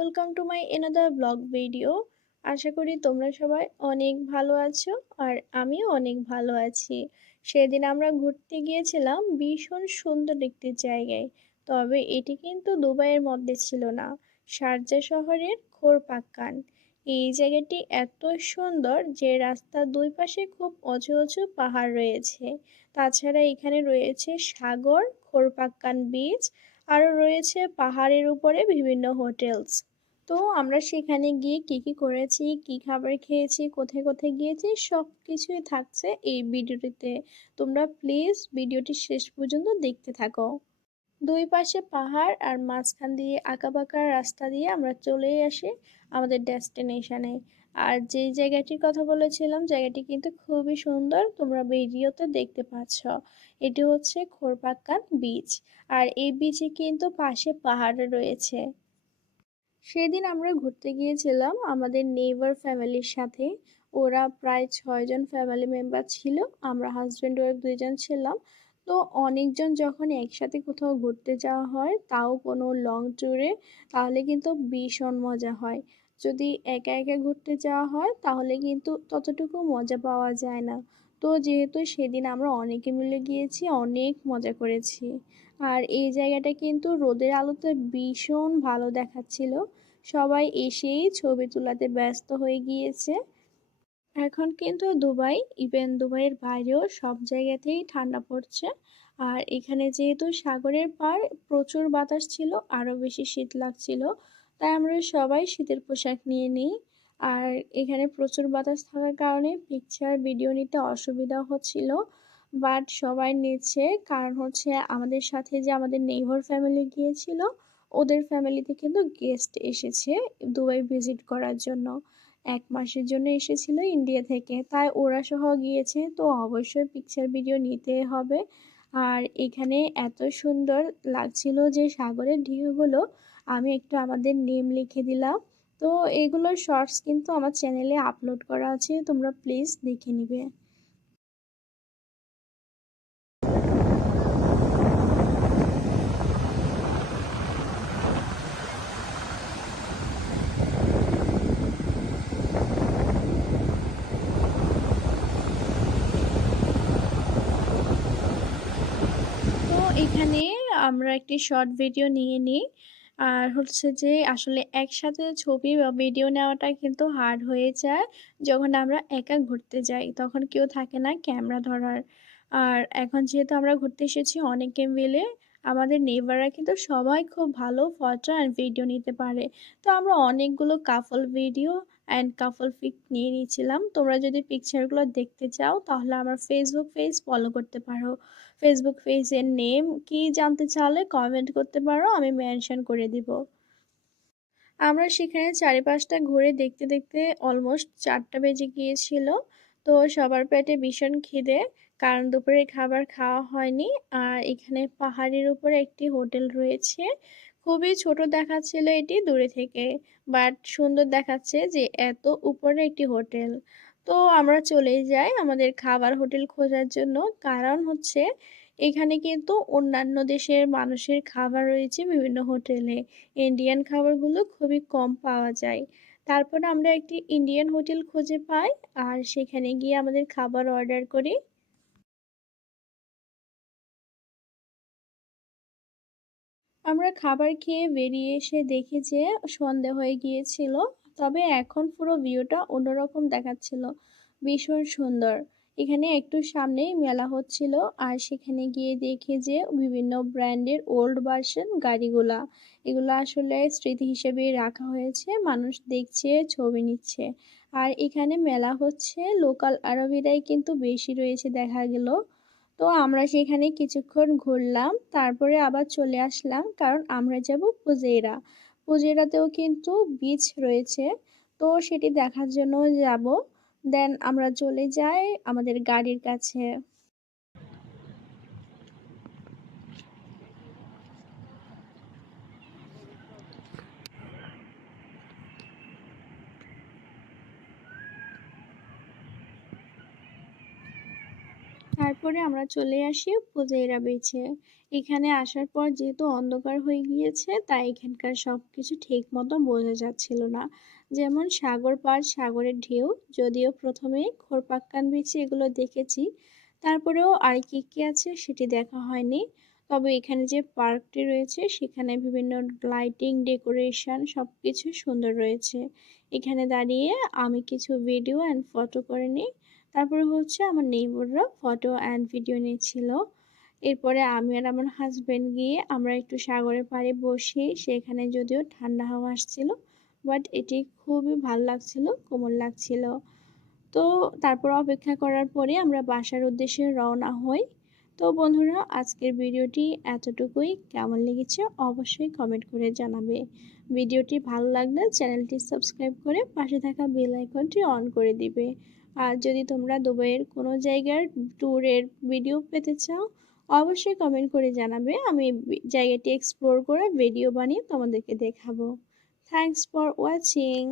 Welcome to my another blog video. আশা করি তোমরা সবাই অনেক ভালো আছো আর আমিও অনেক ভালো আছি। সেদিন আমরা ঘুরতে গিয়েছিলাম ভীষণ সুন্দর একটি জায়গায়। তবে এটি কিন্তু দুবাইয়ের মধ্যে ছিল না, শারজা শহরের খোরপাক্কান। এই জায়গাটি এত সুন্দর যে রাস্তার দুই পাশে খুব উঁচু উঁচু পাহাড় রয়েছে। তাছাড়া এখানে রয়েছে সাগর, খোরপাক্কান বিচ, আরও রয়েছে পাহাড়ের উপরে বিভিন্ন হোটেলস। তো আমরা সেখানে গিয়ে কি কি করেছি, কি খাবার খেয়েছি, কোথায় কোথায় গিয়েছি, সব কিছুই থাকছে এই ভিডিওটিতে। তোমরা প্লিজ ভিডিওটি শেষ পর্যন্ত দেখতে থাকো। দুই পাশে পাহাড় আর মাঝখান দিয়ে আঁকাবাঁকা রাস্তা দিয়ে আমরা চলেই আসি আমাদের ডেস্টিনেশনে। আর যেই জায়গাটির কথা বলেছিলাম, জায়গাটি কিন্তু খুবই সুন্দর, তোমরা ভিডিওতে দেখতে পাচ্ছ। এটি হচ্ছে খোরপাক্কান বিচ। আর এই বিচে কিন্তু পাশে পাহাড় রয়েছে। সেদিন আমরা ঘুরতে গিয়েছিলাম আমাদের নেইবার ফ্যামিলির সাথে। ওরা প্রায় 6 জন ফ্যামিলি মেম্বার ছিল, আমরা হাজব্যান্ড ওয়াইফ 2 জন ছিলাম। তো অনেকজন যখন একসাথে কোথাও ঘুরতে যাওয়া হয়, তাও কোনো লং ট্যুরে, তাহলে কিন্তু ভীষণ মজা হয়। যদি একা একা ঘুরতে যাওয়া হয় তাহলে কিন্তু ততটুকু মজা পাওয়া যায় না। তো যেহেতু সেদিন আমরা অনেকে মিলে গিয়েছি, অনেক মজা করেছি। আর এই জায়গাটা কিন্তু রোদের আলোতে ভীষণ ভালো দেখাচ্ছিল। সবাই এসেই ছবি তোলাতে ব্যস্ত হয়ে গিয়েছে। এখন কিন্তু দুবাই, ইভেন দুবাইয়ের বাইরেও সব জায়গাতেই ঠান্ডা পড়ছে। আর এখানে যেহেতু সাগরের পাড়, প্রচুর বাতাস ছিল, আরও বেশি শীত লাগছিল। তাই আমরা সবাই শীতের পোশাক নিয়ে নিই। আর এখানে প্রচুর বাতাস থাকার কারণে পিকচার ভিডিও নিতে অসুবিধা হচ্ছিল। বাট সবাই নিচ্ছে, কারণ হচ্ছে আমাদের সাথে যে আমাদের নেইবার ফ্যামিলি গিয়েছিল, ওদের ফ্যামিলিতে কিন্তু গেস্ট এসেছে দুবাই ভিজিট করার জন্য। 1 মাসের জন্য এসেছিল ইন্ডিয়া থেকে, তাই ওরা সহ গিয়েছে, তো অবশ্যই পিকচার ভিডিও নিতে হবে। আর এখানে এত সুন্দর লাগছিল যে সাগরের ঢেউগুলো, আমি একটু আমাদের নেম লিখে দিলাম। তো এগুলোর শর্টস কিন্তু আমার চ্যানেলে আপলোড করা আছে, তোমরা প্লিজ দেখে নিবে। তো এখানে আমরা একটি শর্ট ভিডিও নিয়ে নিই। আর হচ্ছে যে আসলে একসাথে ছবি বা ভিডিও নেওয়াটা কিন্তু হার্ড হয়ে যায় যখন আমরা একা ঘুরতে যাই, তখন কেউ থাকে না ক্যামেরা ধরার। আর এখন যেহেতু আমরা ঘুরতে এসেছি অনেকে মিলে, আমাদের নেইবাররা কিন্তু সবাই খুব ভালো ফটো অ্যান্ড ভিডিও নিতে পারে। তো আমরা অনেকগুলো couple video and couple pic নিয়ে নিয়েছিলাম। তোমরা যদি পিকচারগুলো দেখতে চাও তাহলে আমার ফেসবুক পেজ ফলো করতে পারো। ফেসবুক পেজের নেম কি জানতে চাইলে কমেন্ট করতে পারো, আমি মেনশন করে দিব। আমরা সেখানে চারিপাশটা ঘুরে দেখতে দেখতে অলমোস্ট 4টা বেজে গিয়েছিল। তো সবার পেটে ভীষণ খিদে, কারণ দুপুরের খাবার খাওয়া হয়নি। আর এখানে পাহাড়ের উপরে একটি হোটেল রয়েছে। খুবই ছোট দেখাচ্ছিল এটি দূরে থেকে, বাট সুন্দর দেখাচ্ছে যে এত উপরে একটি হোটেল। তো আমরা চলে যাই আমাদের খাবার হোটেল খোঁজার জন্য, কারণ হচ্ছে এখানে কিন্তু অন্যান্য দেশের মানুষের খাবার রয়েছে বিভিন্ন হোটেলে। ইন্ডিয়ান খাবারগুলো খুবই কম পাওয়া যায়। তারপর আমরা একটি ইন্ডিয়ান হোটেল খুঁজে পাই, আর সেখানে গিয়ে আমাদের খাবার অর্ডার করি। আমরা খাবার খেয়ে বেরিয়ে এসে দেখি যে সন্ধে হয়ে গিয়েছিল। তবে এখন পুরো ভিউটা অন্যরকম দেখাচ্ছিল, ভীষণ সুন্দর। এখানে একটু সামনেই মেলা হচ্ছিল, আর সেখানে গিয়ে দেখি যে বিভিন্ন ব্র্যান্ডের ওল্ড ভার্সন গাড়িগুলা, এগুলো আসলে স্মৃতি হিসেবে রাখা হয়েছে, মানুষ দেখছে, ছবি নিচ্ছে। আর এখানে মেলা হচ্ছে, লোকাল আরবিরাই কিন্তু বেশি রয়েছে দেখা গেল। তো আমরা সেখানে কিছুক্ষণ ঘুরলাম, তারপরে আবার চলে আসলাম, কারণ আমরা যাব ফুজেইরা। ফুজেইরাতেও কিন্তু বিচ রয়েছে, তো সেটি দেখার জন্য যাব। দেন আমরা চলে যাই আমাদের গাড়ির কাছে। তারপরে আমরা চলে আসি ফুজাইরা বিচে। এখানে আসার পর যেহেতু অন্ধকার হয়ে গিয়েছে, তাই এখানকার সবকিছু ঠিকমতো বোঝা যাচ্ছিল না। যেমন সাগর পাড়, সাগরের ঢেউ, যদিও প্রথমে ঘোরপাক্কান বিচে এগুলো দেখেছি, তারপরেও আর কি আছে সেটি দেখা হয়নি। তবে এখানে যে পার্কটি রয়েছে সেখানে বিভিন্ন লাইটিং, ডেকোরেশন সবকিছু সুন্দর রয়েছে। এখানে দাঁড়িয়ে আমি কিছু ভিডিও অ্যান্ড ফটো করে নিই। তারপরে হচ্ছে আমার নেইবাররা ফটো অ্যান্ড ভিডিও নিচ্ছিল। এরপরে আমি আর আমার হাসব্যান্ড গিয়ে আমরা একটু সাগরের পাড়ে বসি। সেখানে যদিও ঠান্ডা হাওয়া আসছিল, বাট এটি খুবই ভাল লাগছিল, কোমল লাগছিল। তো তারপর অপেক্ষা করার পরে আমরা বাসার উদ্দেশ্যে রওনা হই। তো বন্ধুরা, আজকের ভিডিওটি এতটুকুই। কেমন লেগেছে অবশ্যই কমেন্ট করে জানাবে। ভিডিওটি ভালো লাগলে চ্যানেলটি সাবস্ক্রাইব করে পাশে থাকা বেল আইকনটি অন করে দিবে। আর যদি তোমরা দুবাইয়ের কোনো জায়গার ট্যুরের ভিডিও পেতে চাও, অবশ্যই কমেন্ট করে জানাবে। আমি জায়গাটি এক্সপ্লোর করে ভিডিও বানিয়ে তোমাদেরকে দেখাবো। Thanks for watching.